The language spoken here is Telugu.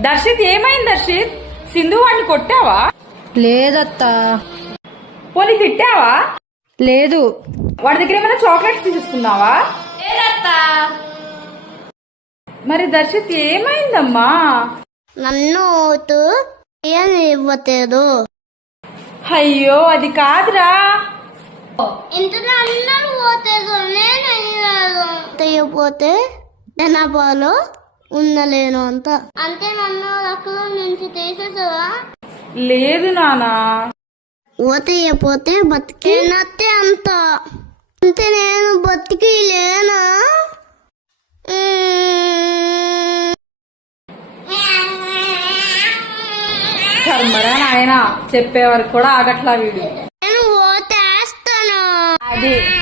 దర్శిత్ ఏమైంది దర్శిత్? సింధు వాడిని కొట్టావా? లేదత్తా. పోనీ తిట్టావా? లేదు. వాడి దగ్గర ఏమైనా చాక్లెట్స్ తీసుకున్నావా? లేదత్తా. మరి దర్శిత్ ఏమైందమ్మా? నన్ను ఇవ్వలేదు. అయ్యో అది కాదురా. ఇంతలో అందరూ పోతేదో నేను పోతే జనాభాలో ఉండలేను అంత. అంటే నన్ను అక్కడ నుంచి తీసేసావా? లేదు నానా. పోతే బతికేనట్టే అంత. అంటే నేను బతికి లేనా? కర్మరా నాయన, చెప్పే వరకు కూడా ఆగట్లా వీడు. నేను ఓటేస్తాను. అది